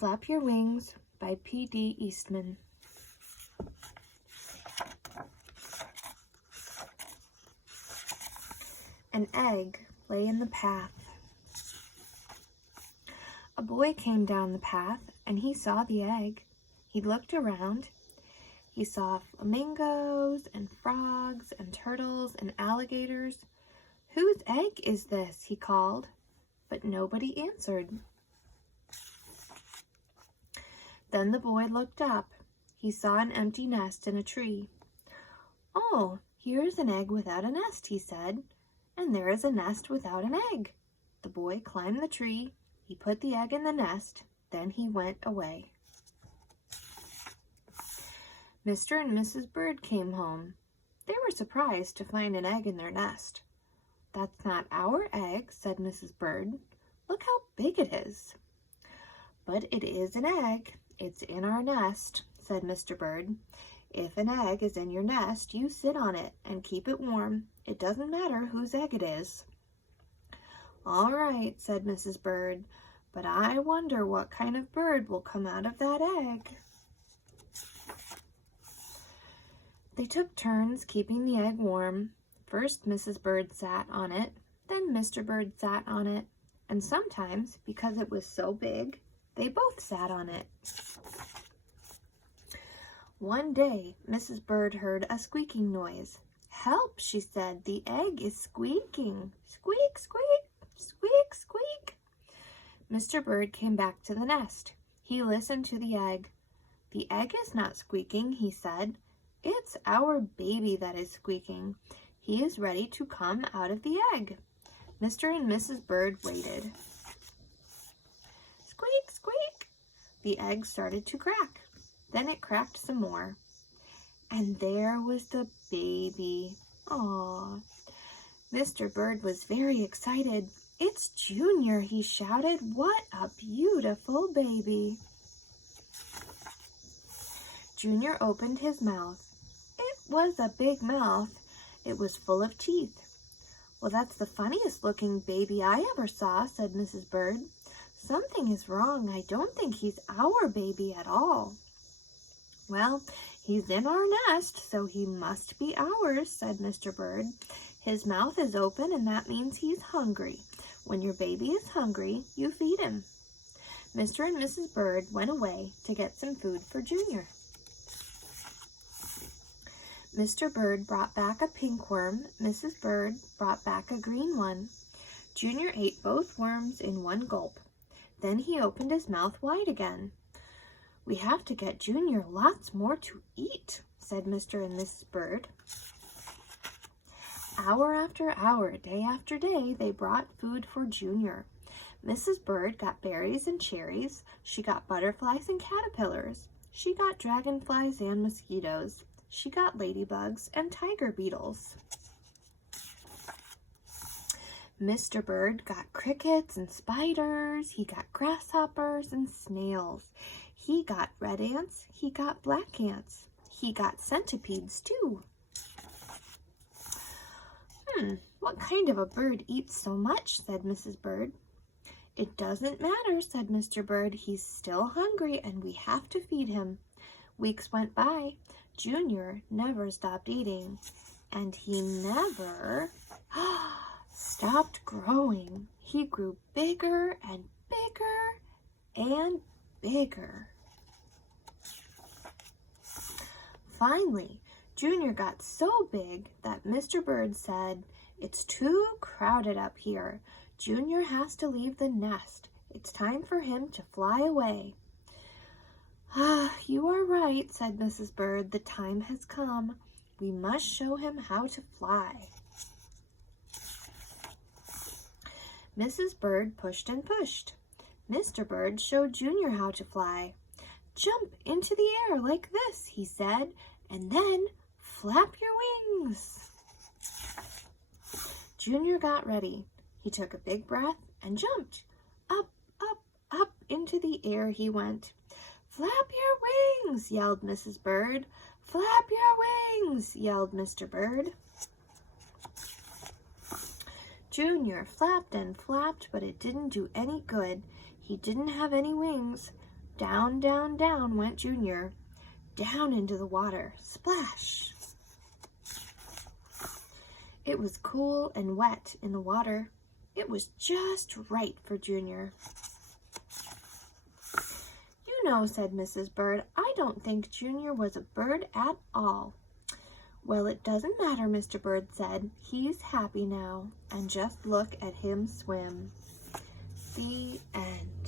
Flap Your Wings by P.D. Eastman. An egg lay in the path. A boy came down the path, and he saw the egg. He looked around. He saw flamingos and frogs and turtles and alligators. "Whose egg is this?" he called, but nobody answered. Then the boy looked up. He saw an empty nest in a tree. "Oh, here's an egg without a nest," he said, "and there is a nest without an egg." The boy climbed the tree. He put the egg in the nest. Then he went away. Mr. and Mrs. Bird came home. They were surprised to find an egg in their nest. "That's not our egg," said Mrs. Bird. "Look how big it is." "But it is an egg. It's in our nest," said Mr. Bird. "If an egg is in your nest, you sit on it and keep it warm. It doesn't matter whose egg it is." "All right," said Mrs. Bird, "but I wonder what kind of bird will come out of that egg." They took turns keeping the egg warm. First Mrs. Bird sat on it, then Mr. Bird sat on it, and sometimes, because it was so big, they both sat on it. One day, Mrs. Bird heard a squeaking noise. "Help," she said, "the egg is squeaking. Squeak, squeak, squeak, squeak." Mr. Bird came back to the nest. He listened to the egg. "The egg is not squeaking," he said. "It's our baby that is squeaking. He is ready to come out of the egg." Mr. and Mrs. Bird waited. Squeak, squeak! The egg started to crack. Then it cracked some more. And there was the baby. Aww. Mr. Bird was very excited. "It's Junior," he shouted. "What a beautiful baby." Junior opened his mouth. It was a big mouth. It was full of teeth. "Well, that's the funniest looking baby I ever saw," said Mrs. Bird. "Something is wrong. I don't think he's our baby at all." "Well, he's in our nest, so he must be ours," said Mr. Bird. "His mouth is open, and that means he's hungry. When your baby is hungry, you feed him." Mr. and Mrs. Bird went away to get some food for Junior. Mr. Bird brought back a pink worm. Mrs. Bird brought back a green one. Junior ate both worms in one gulp. Then he opened his mouth wide again. "We have to get Junior lots more to eat," said Mr. and Mrs. Bird. Hour after hour, day after day, they brought food for Junior. Mrs. Bird got berries and cherries. She got butterflies and caterpillars. She got dragonflies and mosquitoes. She got ladybugs and tiger beetles. Mr. Bird got crickets and spiders. He got grasshoppers and snails. He got red ants. He got black ants. He got centipedes too. What kind of a bird eats so much?" said Mrs. Bird. "It doesn't matter," said Mr. Bird. "He's still hungry and we have to feed him." Weeks went by. Junior never stopped eating, and he never stopped growing. He grew bigger and bigger and bigger. Finally, Junior got so big that Mr. Bird said, "It's too crowded up here. Junior has to leave the nest. It's time for him to fly away." "Ah, you are right," said Mrs. Bird. "The time has come. We must show him how to fly." Mrs. Bird pushed and pushed. Mr. Bird showed Junior how to fly. "Jump into the air like this," he said, "and then flap your wings." Junior got ready. He took a big breath and jumped. Up, up, up into the air he went. "Flap your wings," yelled Mrs. Bird. "Flap your wings," yelled Mr. Bird. Junior flapped and flapped, but it didn't do any good. He didn't have any wings. Down, down, down went Junior, down into the water. Splash! It was cool and wet in the water. It was just right for Junior. "You know," said Mrs. Bird, "I don't think Junior was a bird at all." "Well, it doesn't matter," Mr. Bird said. "He's happy now, and just look at him swim." The end.